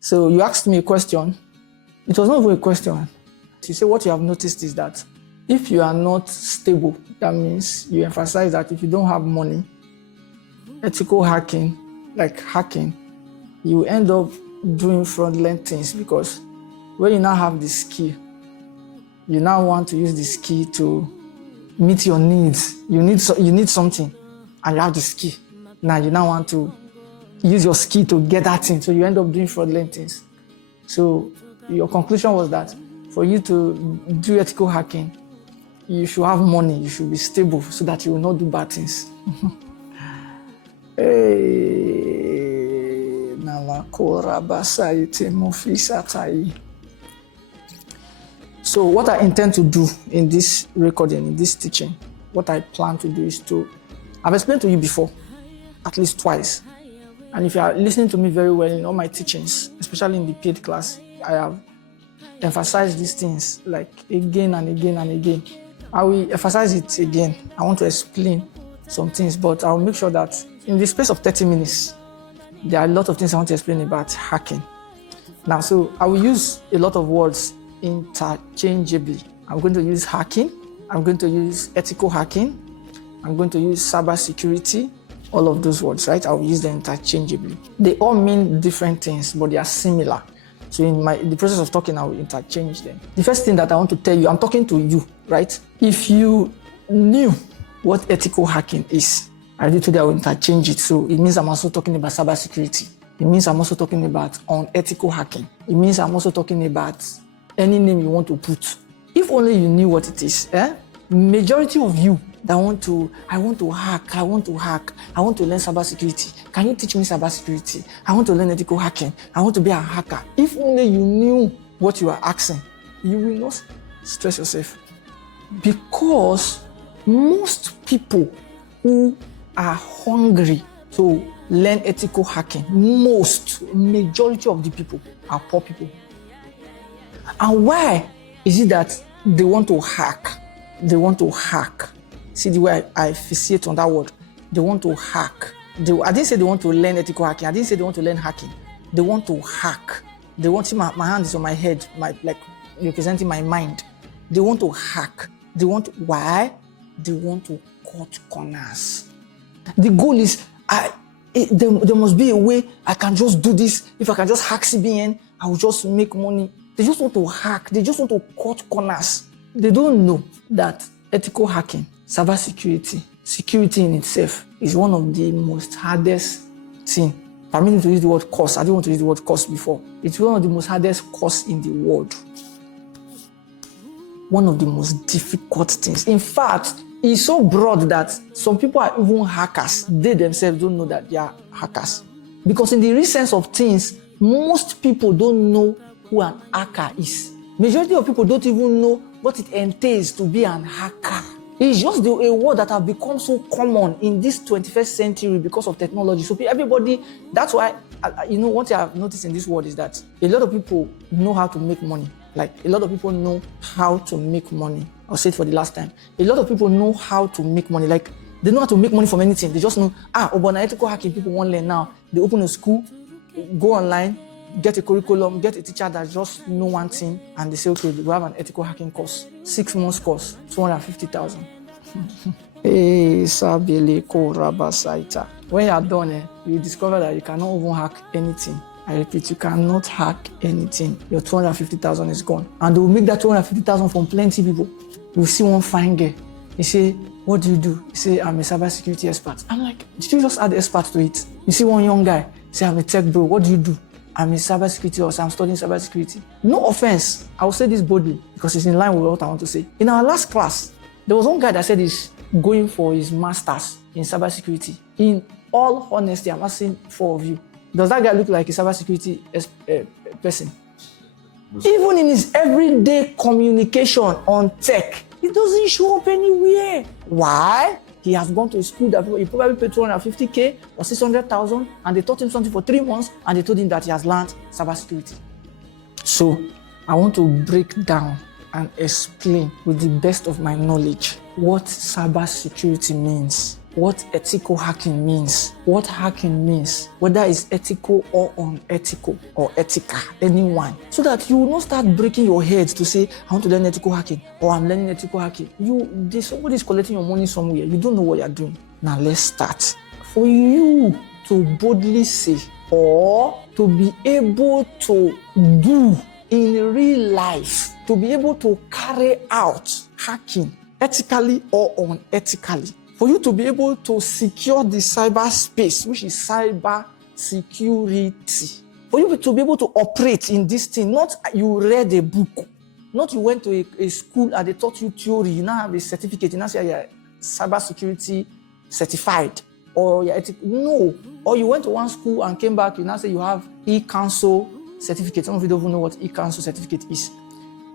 So you asked me a question. It was not even a question. You say what you have noticed is that if you are not stable, that means you emphasize that if you don't have money, ethical hacking, like hacking, you end up doing fraudulent things, because when you now have the skill, you now want to use the skill to meet your needs. You need something, and you have the skill. Now you now want to use your skill to get that thing, so you end up doing fraudulent things. So your conclusion was that for you to do ethical hacking, you should have money, you should be stable, so that you will not do bad things. So what I intend to do in this recording, in this teaching, what I plan to do is I've explained to you before, at least twice. And if you are listening to me very well in all my teachings, especially in the paid class, I have emphasized these things like again and again and again. I will emphasize it again. I want to explain some things, but I'll make sure that in the space of 30 minutes, there are a lot of things I want to explain about hacking. Now, so I will use a lot of words interchangeably. I'm going to use hacking. I'm going to use ethical hacking. I'm going to use cyber security. All of those words, right? I will use them interchangeably. They all mean different things, but they are similar. So in the process of talking, I will interchange them. The first thing that I want to tell you, I'm talking to you, right? If you knew what ethical hacking is, I already told you I will interchange it. So it means I'm also talking about cybersecurity. It means I'm also talking about unethical hacking. It means I'm also talking about any name you want to put. If only you knew what it is, majority of you that I want to hack, I want to learn cybersecurity. Can you teach me cybersecurity? I want to learn ethical hacking. I want to be a hacker. If only you knew what you are asking, you will not stress yourself. Because most people who are hungry to learn ethical hacking, majority of the people are poor people. And why is it that they want to hack? They want to hack. See the way I fixate on that word. They want to hack. I didn't say they want to learn ethical hacking. I didn't say they want to learn hacking. They want to hack. They want to, my hand is on my head, like representing my mind. They want to hack. Why? They want to cut corners. The goal is, there must be a way I can just do this. If I can just hack CBN, I will just make money. They just want to hack. They just want to cut corners. They don't know that ethical hacking, cybersecurity, security in itself is one of the most hardest things. Permit me to use the word course. I didn't want to use the word course before. It's one of the most hardest course in the world. One of the most difficult things. In fact, it's so broad that some people are even hackers. They themselves don't know that they are hackers. Because in the real sense of things, most people don't know who an hacker is. Majority of people don't even know what it entails to be an hacker. It's just a word that has become so common in this 21st century because of technology. So everybody, that's why, what I have noticed in this world is that a lot of people know how to make money. Like, a lot of people know how to make money. I'll say it for the last time. A lot of people know how to make money. Like, they know how to make money from anything. They just know, but ethical hacking, people won't learn now. They open a school, go online, get a curriculum, get a teacher that just know one thing, and they say, okay, we have an ethical hacking course, 6 months course, 250,000. When you are done, you discover that you cannot even hack anything. I repeat, you cannot hack anything. Your 250,000 is gone. And they will make that 250,000 from plenty people. You will see one fine girl. You say, what do you do? You say, I'm a cybersecurity expert. I'm like, did you just add expert to it? You see one young guy, say, I'm a tech bro. What do you do? I'm in cybersecurity, or I'm studying cybersecurity. No offense, I will say this boldly because it's in line with what I want to say. In our last class, there was one guy that said he's going for his master's in cybersecurity. In all honesty, I'm asking 4 of you, does that guy look like a cybersecurity person? Even in his everyday communication on tech, it doesn't show up anywhere. Why? He has gone to a school that he probably paid 250K or 600,000, and they taught him something for 3 months, and they told him that he has learned cybersecurity. So I want to break down and explain with the best of my knowledge what cybersecurity means. what ethical hacking means, what hacking means, whether it's ethical or unethical or ethical, anyone, so that you will not start breaking your head to say, I want to learn ethical hacking or I'm learning ethical hacking. Somebody is collecting your money somewhere. You don't know what you're doing. Now let's start. For you to boldly say or to be able to do in real life, to be able to carry out hacking ethically or unethically, for you to be able to secure the cyberspace, which is cyber security, for you to be able to operate in this thing, not you read a book, not you went to a school and they taught you theory, you now have a certificate, you now say you're cyber security certified, or you're no, or you went to one school and came back, you now say you have e-council certificate. Some of you don't even know what e-council certificate is.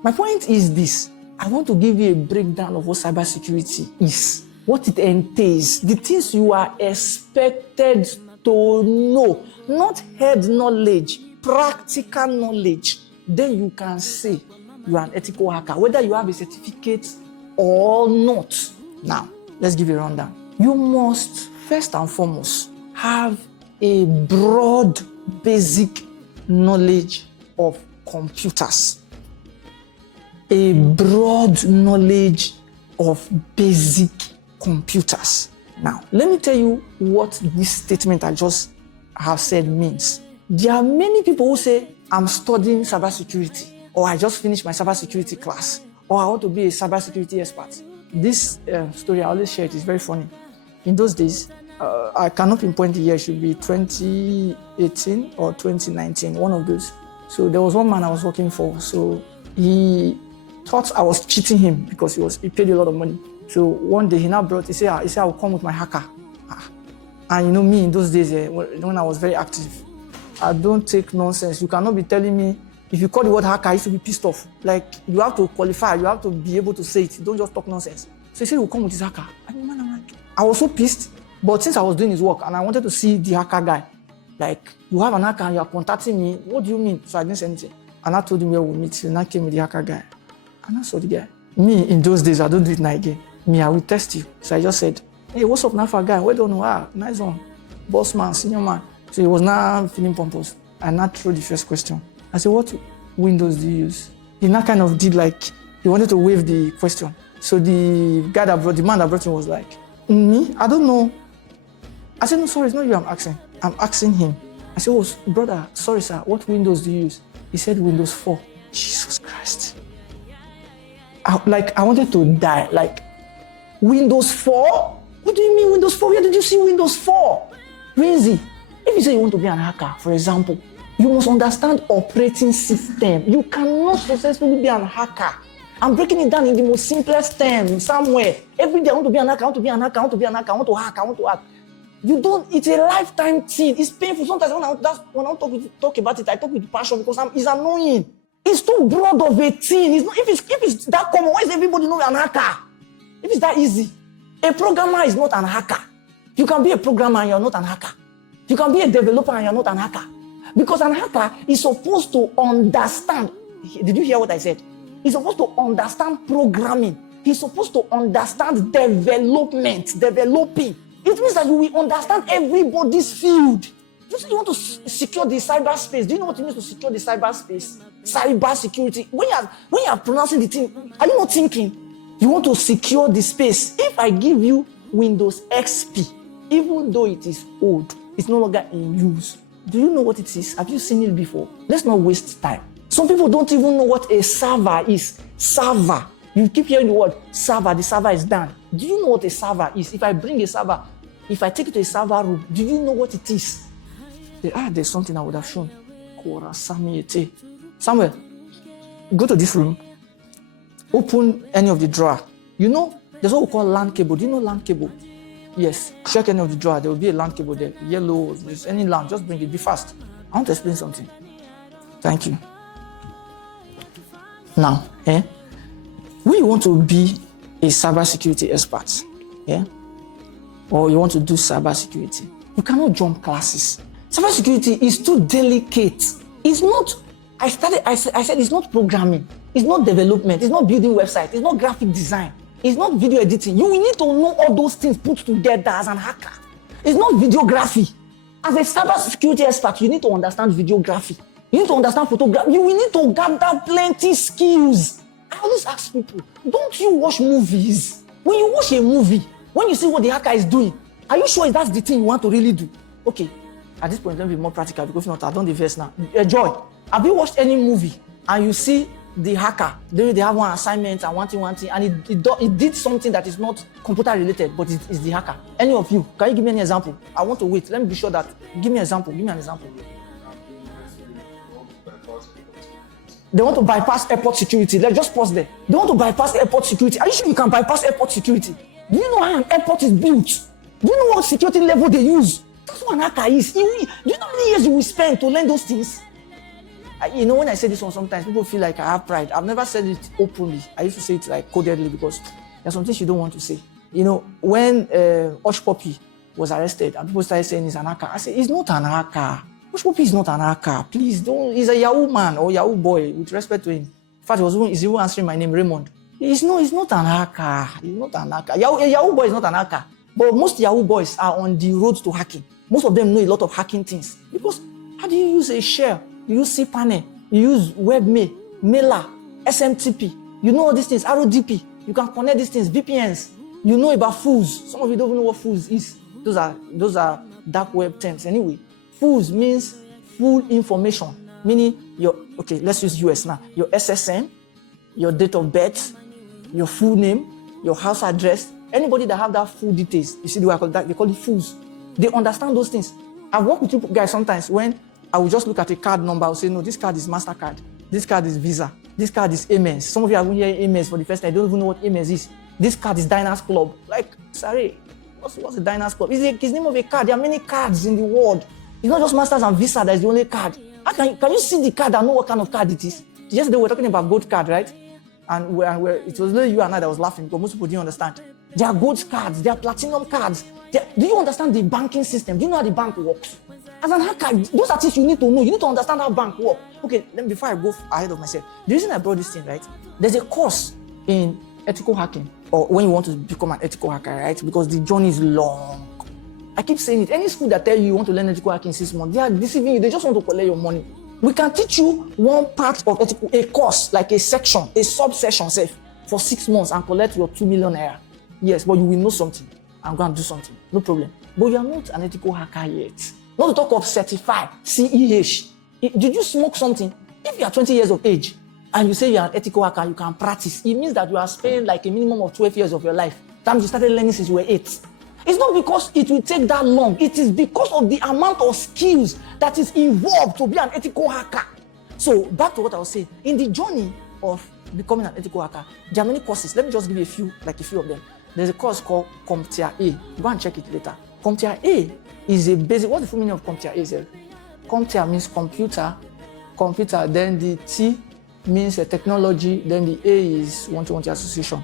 My point is this: I want to give you a breakdown of what cybersecurity is, what it entails, the things you are expected to know, not head knowledge, practical knowledge. Then you can say you are an ethical hacker, whether you have a certificate or not. Now, let's give you a rundown. You must, first and foremost, have a broad, basic knowledge of computers. A broad knowledge of basic computers. Now, let me tell you what this statement I just have said means. There are many people who say, I'm studying cybersecurity, or I just finished my cybersecurity class, or I want to be a cybersecurity expert. This story, I always share it, is very funny. In those days, I cannot pinpoint the year, it should be 2018 or 2019, one of those. So there was one man I was working for, so he thought I was cheating him because he paid a lot of money. So one day he said, I will come with my hacker. And you know me, in those days, when I was very active, I don't take nonsense. You cannot be telling me, if you call the word hacker, I used to be pissed off. Like, you have to qualify, you have to be able to say it. Don't just talk nonsense. So he said, he will come with his hacker. I was so pissed, but since I was doing his work and I wanted to see the hacker guy, like, you have an hacker and you are contacting me, what do you mean? So I didn't say anything. And I told him where we'll meet. And I came with the hacker guy. And I saw the guy. Me, in those days, I don't do it now again. Me, I will test you. So I just said, hey, what's up, Nafa guy? Well done, wow, nice one. Boss man, senior man. So he was now feeling pompous. I now threw the first question. I said, what Windows do you use? He now kind of did like, he wanted to waive the question. So the man that brought him was like, me? I don't know. I said, no, sorry, it's not you I'm asking. I'm asking him. I said, oh, brother, sorry, sir, what Windows do you use? He said, Windows 4. Jesus Christ. I wanted to die. Like, Windows 4? What do you mean Windows 4? Where did you see Windows 4? Crazy. If you say you want to be an hacker, for example, you must understand operating system. You cannot successfully be an hacker. I'm breaking it down in the most simplest terms somewhere. Every day I want to be an hacker, I want to be an hacker, I want to be an hacker, I want to hack. You don't, it's a lifetime thing. It's painful. Sometimes when I talk about it, I talk with passion because it's annoying. It's too broad of a thing. It's not, if it's that common, why is everybody know an hacker? If it's that easy. A programmer is not an hacker. You can be a programmer and you're not an hacker. You can be a developer and you're not an hacker. Because an hacker is supposed to understand. Did you hear what I said? He's supposed to understand programming. He's supposed to understand developing. It means that you will understand everybody's field. You say you want to secure the cyberspace. Do you know what it means to secure the cyberspace? Cyber security. When you are pronouncing the thing, are you not thinking? You want to secure the space. If I give you Windows XP, even though it is old, it's no longer in use. Do you know what it is? Have you seen it before? Let's not waste time. Some people don't even know what a server is. Server. You keep hearing the word server. The server is done. Do you know what a server is? If I bring a server, if I take it to a server room, do you know what it is? There's something I would have shown. Samuel, go to this room. Open any of the drawer. You know, there's what we call LAN cable. Do you know LAN cable? Yes. Check any of the drawer. There will be a LAN cable there. Yellow, there's any LAN. Just bring it. Be fast. I want to explain something. Thank you. Now, when you want to be a cybersecurity expert, or you want to do cybersecurity, you cannot jump classes. Cybersecurity is too delicate. It's not, I said it's not programming. It's not development. It's not building website. It's not graphic design. It's not video editing. You will need to know all those things put together as an hacker. It's not videography. As a cybersecurity expert, you need to understand videography. You need to understand photography. You will need to gather plenty skills. I always ask people, don't you watch movies? When you watch a movie, when you see what the hacker is doing, are you sure that's the thing you want to really do? Okay, at this point, let me be more practical because if not, I've done the verse now. Joy, have you watched any movie and you see the hacker, they have one assignment and one thing, and it did something that is not computer related, but it's the hacker? Any of you, can you give me an example? I want to wait. Let me be sure that. Give me an example. They want to bypass airport security. Let's just pause there. They want to bypass airport security. Are you sure you can bypass airport security? Do you know how an airport is built? Do you know what security level they use? That's what an hacker is. Do you know how many years you will spend to learn those things? When I say this one, sometimes people feel like I have pride. I've never said it openly. I used to say it like codedly because there's some things you don't want to say. When Hush Puppy was arrested and people started saying he's an hacker, I said, he's not an hacker. Hush Puppy is not an hacker. Please don't. He's a Yahoo man or Yahoo boy, with respect to him. In fact, he's even answering my name, Raymond. He's not an hacker. He's not an hacker. A Yahoo boy is not an hacker. But most Yahoo boys are on the road to hacking. Most of them know a lot of hacking things. Because how do you use a shell? You use cPanel, you use WebMail, Mailer, SMTP. You know all these things, RODP. You can connect these things, VPNs. You know about fools. Some of you don't even know what fools is. Those are dark web terms. Anyway, fools means full information. Meaning let's use US now. Your SSN, your date of birth, your full name, your house address. Anybody that have that full details, you see the way I call that, they call it fools. They understand those things. I've worked with you guys sometimes when I will just look at a card number. I'll say, no, this card is MasterCard. This card is Visa. This card is Amex. Some of you have been hearing Amex for the first time. I don't even know what Amex is. This card is Diners Club. Like, sorry, what's the Diners Club? It's the name of a card. There are many cards in the world. It's not just Masters and Visa that is the only card. Can you see the card and know what kind of card it is? Yesterday we were talking about gold card, right? And it was only you and I that was laughing because most people didn't understand. There are gold cards. There are platinum cards. Do you understand the banking system? Do you know how the bank works? As an hacker, those are things you need to know. You need to understand how bank work. Okay, then before I go ahead of myself, the reason I brought this thing, right? There's a course in ethical hacking, or when you want to become an ethical hacker, right? Because the journey is long. I keep saying it. Any school that tell you want to learn ethical hacking in 6 months, they are deceiving you. They just want to collect your money. We can teach you one part of ethical, a course, like a section, a sub-section, say, for 6 months and collect your 2 million naira. Yes, but you will know something. I'm going to do something. No problem. But you are not an ethical hacker yet. Not to talk of certified, CEH. Did you smoke something? If you are 20 years of age and you say you are an ethical hacker, you can practice. It means that you are spending like a minimum of 12 years of your life. That means you started learning since you were 8. It's not because it will take that long. It is because of the amount of skills that is involved to be an ethical hacker. So back to what I was saying. In the journey of becoming an ethical hacker, there are many courses. Let me just give you a few of them. There's a course called CompTIA A. Go and check it later. CompTIA A is a basic. What's the full meaning of CompTIA A? CompTIA means computer. Then the T means technology. Then the A is one-to-one association.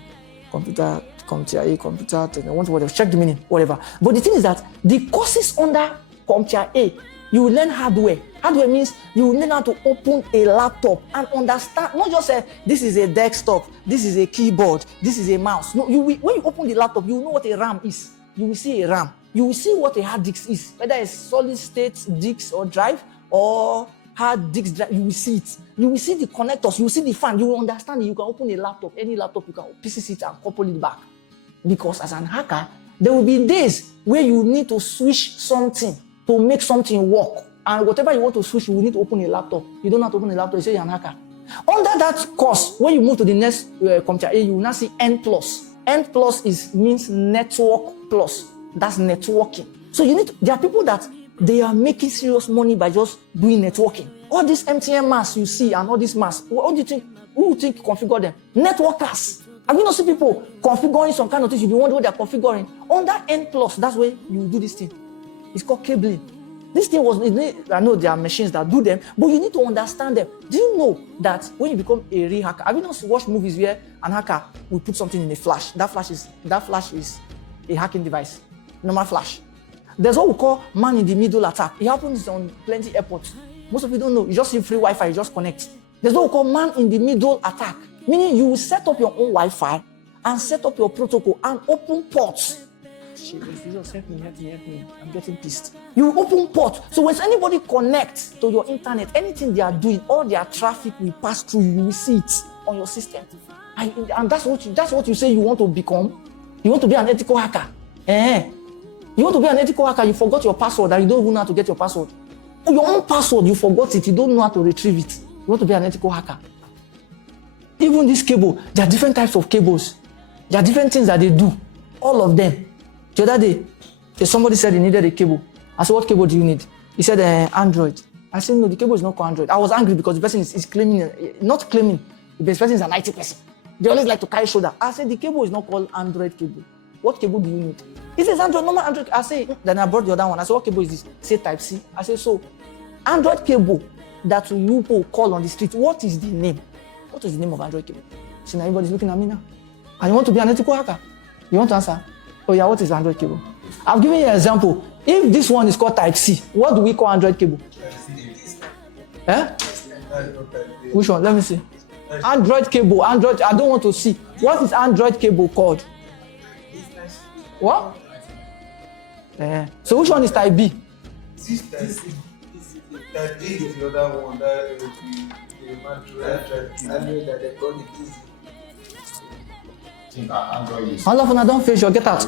Computer, CompTIA A, computer, whatever. Check the meaning, whatever. But the thing is that the courses under CompTIA A, you will learn hardware. Hardware means you will learn how to open a laptop and understand, not just say, this is a desktop, this is a keyboard, this is a mouse. No, when you open the laptop, you will know what a RAM is. You will see a RAM. You will see what a hard disk is, whether it's solid state disk or drive or hard disk drive. You will see it. You will see the connectors. You will see the fan. You will understand it. You can open a laptop, any laptop, you can pieces it and couple it back. Because as an hacker, there will be days where you need to switch something to make something work. And whatever you want to switch, you will need to open a laptop. You don't have to open a laptop, you say you're an hacker. Under that course, when you move to the next CompTIA A, you will now see N+. N+ means network plus. That's networking. So there are people that they are making serious money by just doing networking. All these MTN masks you see and all these masks, what do you think? Who do you think configure them? Networkers. Have you not seen people configuring some kind of things? You'll be wondering what they're configuring. Under N+, that's where you do this thing. It's called cabling. This thing I know there are machines that do them, but you need to understand them. Do you know that when you become a real hacker, have you not watched movies where an hacker will put something in a flash? That flash is a hacking device. Normal flash. There's what we call man-in-the-middle attack. It happens on plenty airports. Most of you don't know. You just see free Wi-Fi, you just connect. There's what we call man-in-the-middle attack. Meaning you will set up your own Wi-Fi and set up your protocol and open ports. Jesus, help me. I'm getting pissed. You open port. So when anybody connects to your internet, anything they are doing, all their traffic will pass through you. You will see it on your system. And that's what you say you want to become. You want to be an ethical hacker. You want to be an ethical hacker, you forgot your password and you don't even know how to get your password. Your own password, you forgot it, you don't know how to retrieve it. You want to be an ethical hacker. Even this cable, there are different types of cables. There are different things that they do. All of them. The other day, somebody said he needed a cable. I said, what cable do you need? He said, Android. I said, no, the cable is not called Android. I was angry because the person is claiming, not claiming, the person is an IT person. They always like to carry shoulder. I said, the cable is not called Android cable. What cable do you need? He says, Android, normal Android. I say, then I brought the other one. I said, what cable is this? He said, Type C. I said, so, Android cable that you people call on the street, what is the name? What is the name of Android cable? See, now everybody's looking at me now. And you want to be an ethical hacker? You want to answer? Oh yeah, what is Android cable? I've given you an example. If this one is called Type C, what do we call Android cable? Which one? Let me see. Android cable. Android. I don't want to see. What is Android cable called? What? So which one is Type B? Type A is the other one. That Android that they call it easy. All of them don't face your get out.